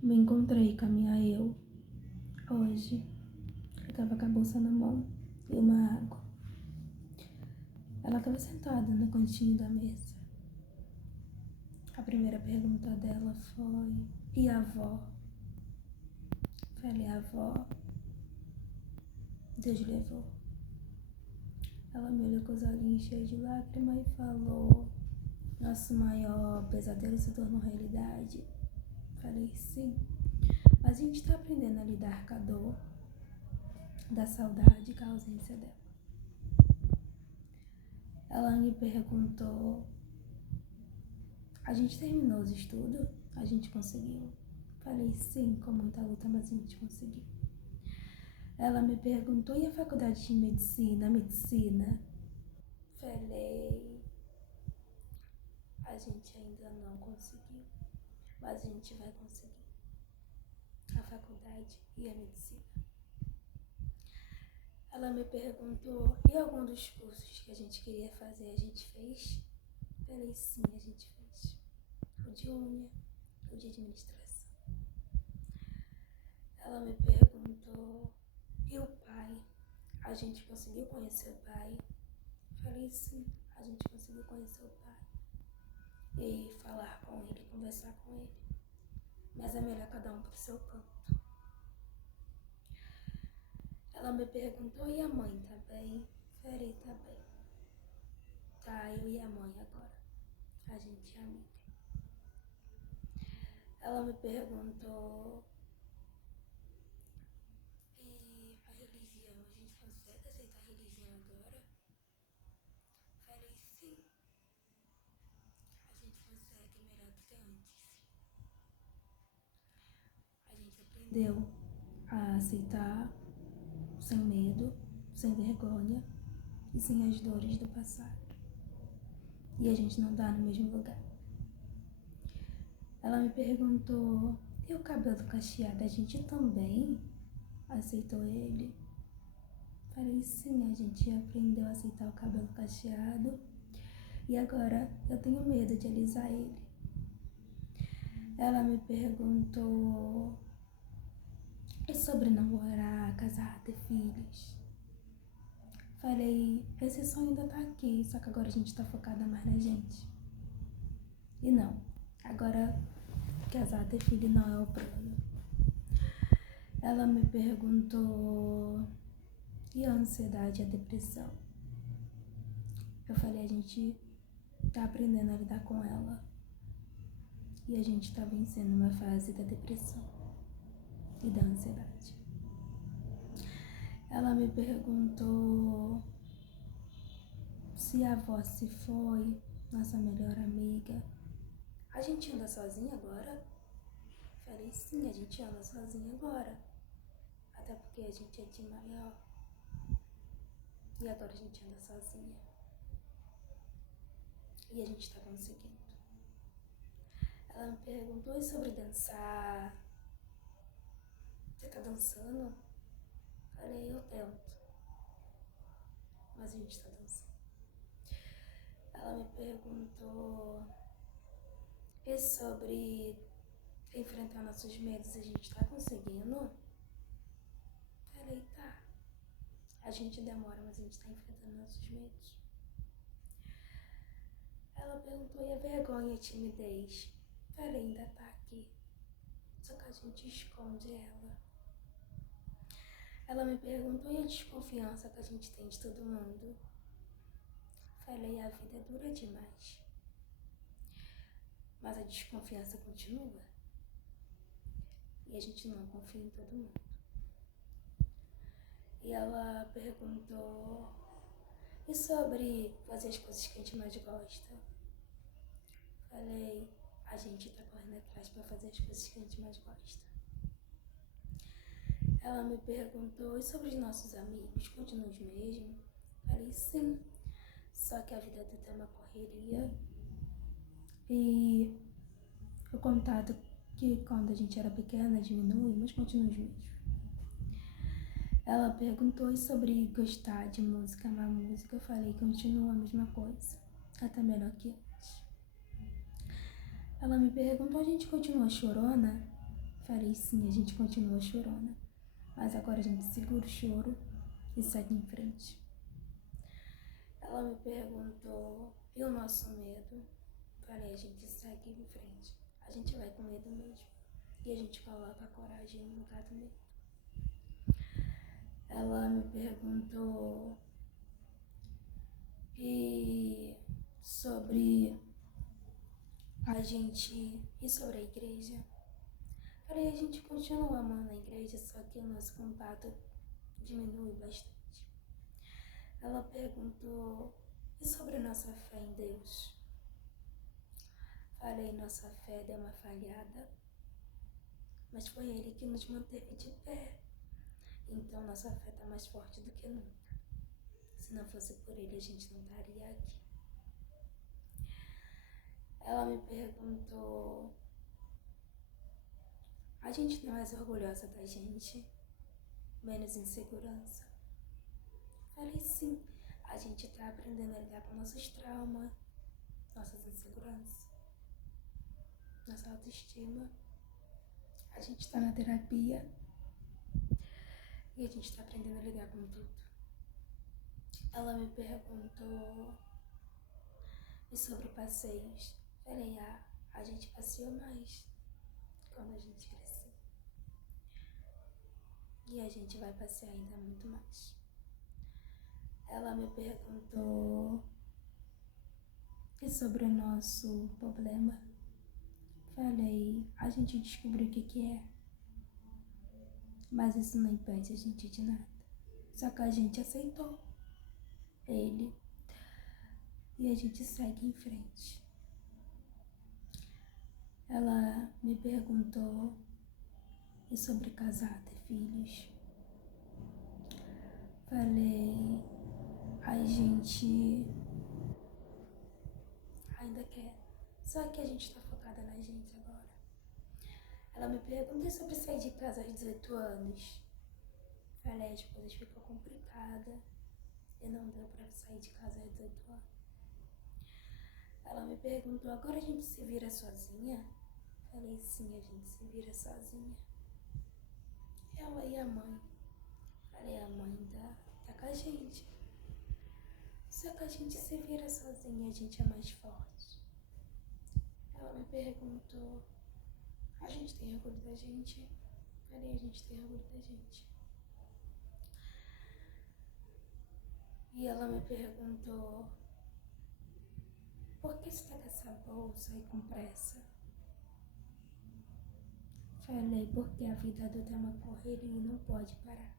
Me encontrei com a minha eu hoje. Eu tava com a bolsa na mão e uma água. Ela tava sentada no cantinho da mesa. A primeira pergunta dela foi: e a avó? Falei: a avó, Deus levou. Ela me olhou com os olhinhos cheios de lágrimas e falou: nosso maior pesadelo se tornou realidade. Falei: sim, mas a gente tá aprendendo a lidar com a dor da saudade, com a ausência dela. Ela me perguntou: a gente terminou os estudos? A gente conseguiu? Falei: sim, com muita luta, mas a gente conseguiu. Ela me perguntou: e a faculdade de medicina? Falei: a gente ainda não conseguiu, mas a gente vai conseguir. A faculdade e a medicina. Ela me perguntou: e algum dos cursos que a gente queria fazer a gente fez? Falei: sim, a gente fez. O de unha, o de administração. Ela me perguntou: e o pai? A gente conseguiu conhecer o pai? Falei: sim, a gente conseguiu conhecer o pai. E falar com ele, conversar com ele. Mas é melhor cada um pro seu canto. Ela me perguntou: e a mãe, tá bem? Falei: tá bem. Tá, eu e a mãe agora. A gente é amiga. Ela me perguntou: e a religião? A gente consegue aceitar a religião agora? Falei: sim. A gente consegue melhor do que antes. A gente aprendeu a aceitar sem medo, sem vergonha e sem as dores do passado. E a gente não tá no mesmo lugar. Ela me perguntou: e o cabelo cacheado? A gente também aceitou ele? Falei: sim, a gente aprendeu a aceitar o cabelo cacheado e agora eu tenho medo de alisar ele. Ela me perguntou: e sobre namorar, casar, ter filhos? Falei: esse sonho ainda tá aqui, só que agora a gente tá focada mais na gente. E não, agora casar, ter filho não é o plano. Ela me perguntou: e a ansiedade e a depressão? Eu falei: a gente tá aprendendo a lidar com ela. E a gente tá vencendo uma fase da depressão e da ansiedade. Ela me perguntou se a avó se foi, nossa melhor amiga. A gente anda sozinha agora? Falei: sim, a gente anda sozinha agora. Até porque a gente é de maior. E agora a gente anda sozinha. E a gente tá conseguindo. Ela me perguntou sobre dançar. Você tá dançando? Falei: eu tento. Mas a gente tá dançando. Ela me perguntou: e sobre enfrentar nossos medos, a gente tá conseguindo? Falei: tá. A gente demora, mas a gente tá enfrentando nossos medos. Ela perguntou: e a vergonha e a timidez? Falei: ainda tá aqui. Só que a gente esconde ela. Ela me perguntou: e a desconfiança que a gente tem de todo mundo? Falei: a vida é dura demais. Mas a desconfiança continua. E a gente não confia em todo mundo. E ela perguntou: e sobre fazer as coisas que a gente mais gosta? Falei: a gente tá correndo atrás pra fazer as coisas que a gente mais gosta. Ela me perguntou: e sobre os nossos amigos, continuam os mesmos? Falei: sim, só que a vida adulta é uma correria e o contato que quando a gente era pequena diminui, mas continua os mesmos. Ela perguntou: e sobre gostar de música, amar música? Eu falei: continua a mesma coisa, até melhor que antes. Ela me perguntou: a gente continua chorona? Falei, sim, a gente continua chorando. Mas agora a gente segura o choro e segue em frente. Ela me perguntou, e o nosso medo? Falei, a gente segue em frente. A gente vai com medo mesmo. E a gente coloca a coragem no lugar do medo. Ela me perguntou sobre a gente e sobre a igreja. Falei, a gente continua amando a igreja, só que o nosso contato diminui bastante. Ela perguntou, e sobre a nossa fé em Deus? Falei, nossa fé deu uma falhada, mas foi Ele que nos manteve de pé. Então nossa fé está mais forte do que nunca. Se não fosse por Ele, a gente não estaria aqui. Ela me perguntou, a gente não é mais orgulhosa da gente, menos insegurança? Falei, sim, a gente está aprendendo a lidar com nossos traumas, nossas inseguranças, nossa autoestima. A gente está na terapia e a gente está aprendendo a lidar com tudo. Ela me perguntou sobre passeios. Falei, a gente passeou mais quando a gente cresceu. E a gente vai passear ainda muito mais. Ela me perguntou sobre o nosso problema. Falei, a gente descobriu o que é. Mas isso não impede a gente de nada. Só que a gente aceitou ele e a gente segue em frente. Ela me perguntou sobre casar, ter filhos. Falei, a gente ainda quer, só que a gente tá focada na gente agora. Ela me perguntou sobre sair de casa aos 18 anos. Falei, as coisas ficam complicadas e não deu pra sair de casa aos 18 anos. Ela me perguntou, agora a gente se vira sozinha? Falei, sim, a gente se vira sozinha. Ela e a mãe. Falei, a mãe tá com a gente. Só que a gente se vira sozinha, a gente é mais forte. Ela me perguntou, a gente tem orgulho da gente? Falei, a gente tem orgulho da gente. E ela me perguntou, por que você tá com essa bolsa e com pressa? Falei, porque a vida adulta é uma correria e não pode parar.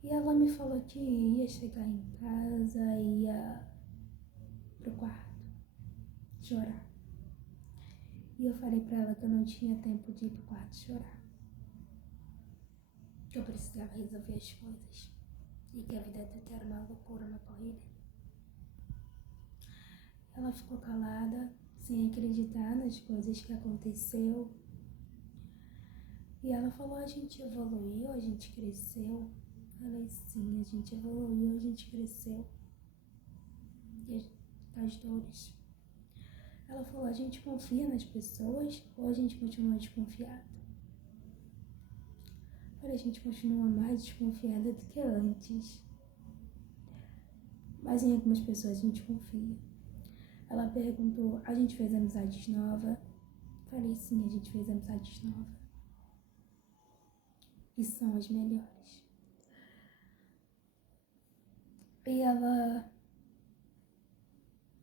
E ela me falou que ia chegar em casa, ia pro quarto chorar. E eu falei pra ela que eu não tinha tempo de ir pro quarto chorar. Que eu precisava resolver as coisas. E que a vida adulta era uma loucura, uma corrida. Ela ficou calada, sem acreditar nas coisas que aconteceu. E ela falou, a gente evoluiu, a gente cresceu. Falei, sim, a gente evoluiu, a gente cresceu. E as dores. Ela falou, a gente confia nas pessoas ou a gente continua desconfiado? Falei, a gente continua mais desconfiada do que antes. Mas em algumas pessoas a gente confia. Ela perguntou, a gente fez amizades novas? Falei, sim, a gente fez amizades novas. E são as melhores. E ela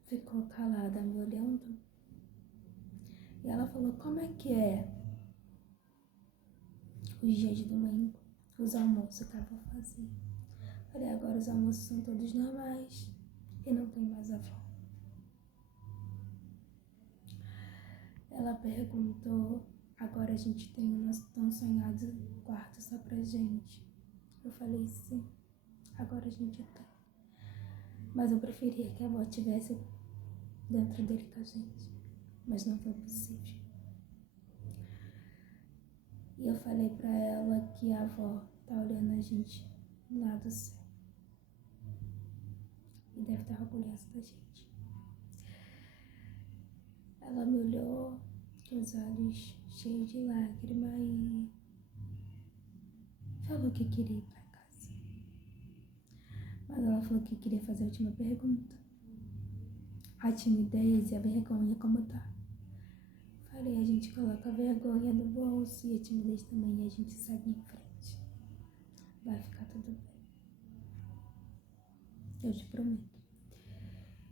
ficou calada me olhando. E ela falou, como é que é os dias de domingo? Os almoços que eu vou fazer. Falei, agora os almoços são todos normais e não tem mais avó. Ela perguntou, agora a gente tem o nosso tão sonhado quarto só pra gente. Eu falei, sim, agora a gente tem. Mas eu preferia que a avó estivesse dentro dele com a gente. Mas não foi possível. E eu falei pra ela que a avó tá olhando a gente lá do céu. E deve estar orgulhosa da gente. Ela me olhou com os olhos cheios de lágrima e falou que queria ir pra casa. Mas ela falou que queria fazer a última pergunta. A timidez e a vergonha como tá? Falei, a gente coloca a vergonha no bolso e a timidez também e a gente segue em frente. Vai ficar tudo bem. Eu te prometo.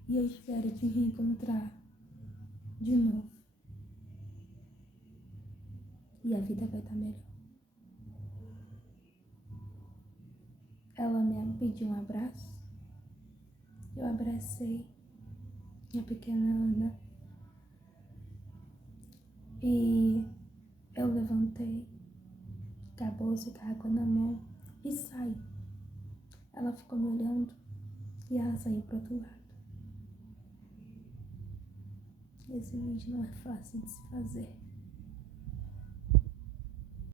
E eu espero te reencontrar de novo. E a vida vai estar melhor. Ela me pediu um abraço. Eu abracei minha pequena Ana. E eu levantei com a bolsa e com a água na mão e saí. Ela ficou me olhando e ela saiu pro outro lado. Esse vídeo não é fácil de se fazer.